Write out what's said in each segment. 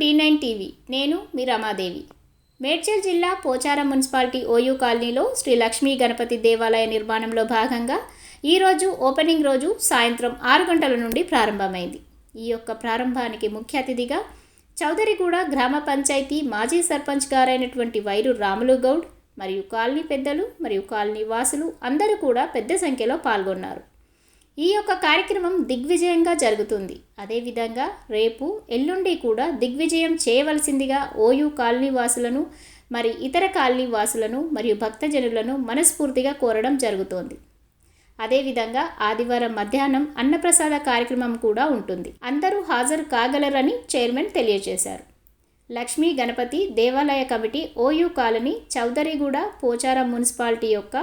D nine TV. నేను మీ రమాదేవి. మేడ్చల్ జిల్లా పోచారం మున్సిపాలిటీ ఓయూ కాలనీలో శ్రీ లక్ష్మీ గణపతి దేవాలయ నిర్మాణంలో భాగంగా ఈరోజు ఓపెనింగ్ రోజు సాయంత్రం ఆరు గంటల నుండి ప్రారంభమైంది. ఈ యొక్క ప్రారంభానికి ముఖ్య అతిథిగా చౌదరిగూడ గ్రామ పంచాయతీ మాజీ సర్పంచ్ గారైనటువంటి వైరు రాములు గౌడ్ మరియు కాలనీ పెద్దలు మరియు కాలనీ వాసులు అందరూ కూడా పెద్ద సంఖ్యలో పాల్గొన్నారు. ఈ యొక్క కార్యక్రమం దిగ్విజయంగా జరుగుతుంది. అదేవిధంగా రేపు ఎల్లుండి కూడా దిగ్విజయం చేయవలసిందిగా ఓయూ కాలనీ వాసులను మరి ఇతర కాలనీ వాసులను మరియు భక్తజనులను మనస్ఫూర్తిగా కోరడం జరుగుతోంది. అదేవిధంగా ఆదివారం మధ్యాహ్నం అన్నప్రసాద కార్యక్రమం కూడా ఉంటుంది. అందరూ హాజరు కాగలరని చైర్మన్ తెలియజేశారు. లక్ష్మీ గణపతి దేవాలయ committee OU colony Chowdariguda Pocharam municipality యొక్క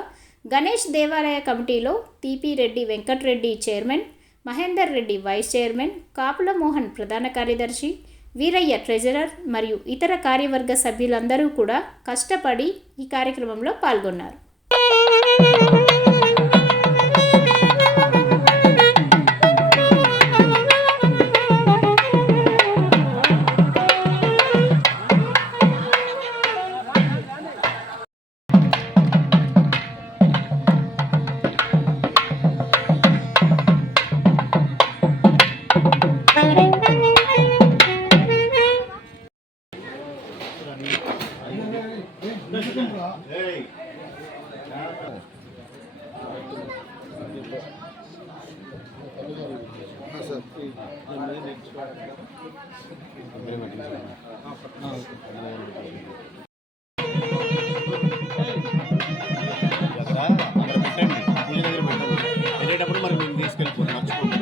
గణేష్ దేవాలయ కమిటీలో TP Reddy Venkatreddy chairman Mahender Reddy vice chairman Kapula Mohan ప్రధాన కార్యదర్శి వీరయ్య ట్రెజరర్ మరియు ఇతర కార్యవర్గ సభ్యులందరూ కూడా కష్టపడి ఈ కార్యక్రమంలో పాల్గొన్నారు. వెళ్ళేటప్పుడు మరి మేము తీసుకెళ్ళిపోతాం మర్చిపోండి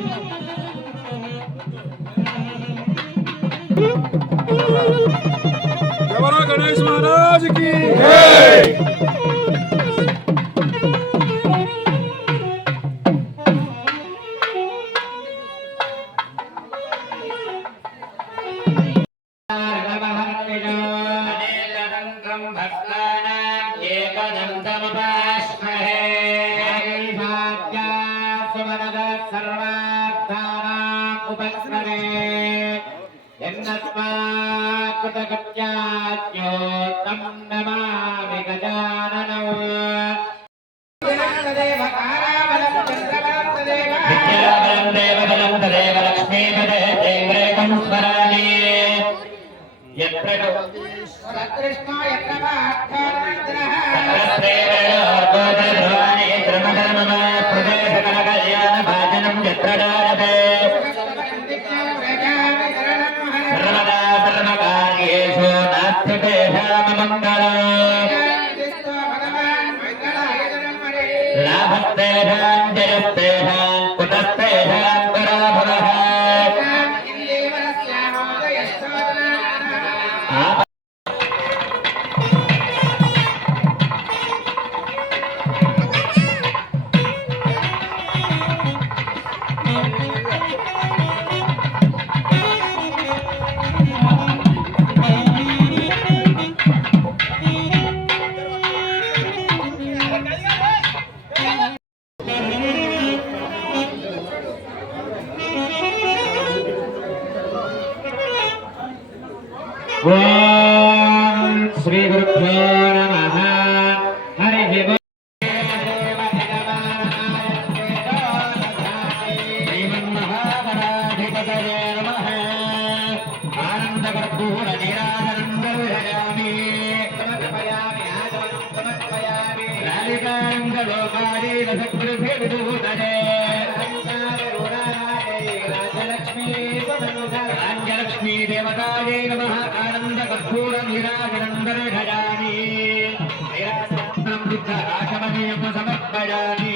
ఎవరో గణేష్ మహారాజ్కి తం నమామి గజాననౌ విద్యాబలం దేవబలం తదేవ లక్ష్మీపదే దేవ్రేకం స్మరామి నాస్తి తేషామమంగళం లాభస్తేషాం జయస్తేషాం ఓం శ్రీ గురుభ్యో నమః. హరి ఓం శ్రీమన్మహాపరాధిపతయే నమః. ఆనందకర్పూర నీరాజనం దర్శయామి రాధికారంగలోకాదీన సకృతిర్విదూతనే రాజ్యలక్ష్మీ దేవతాయే నమః. ఆనంద కర్పూర నీరాజనం దర్శయామి బుద్ధ రాశమనీయం సమర్పయామి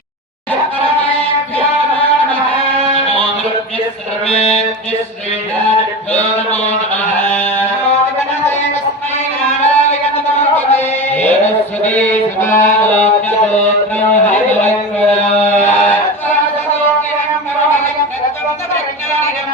నారాయణ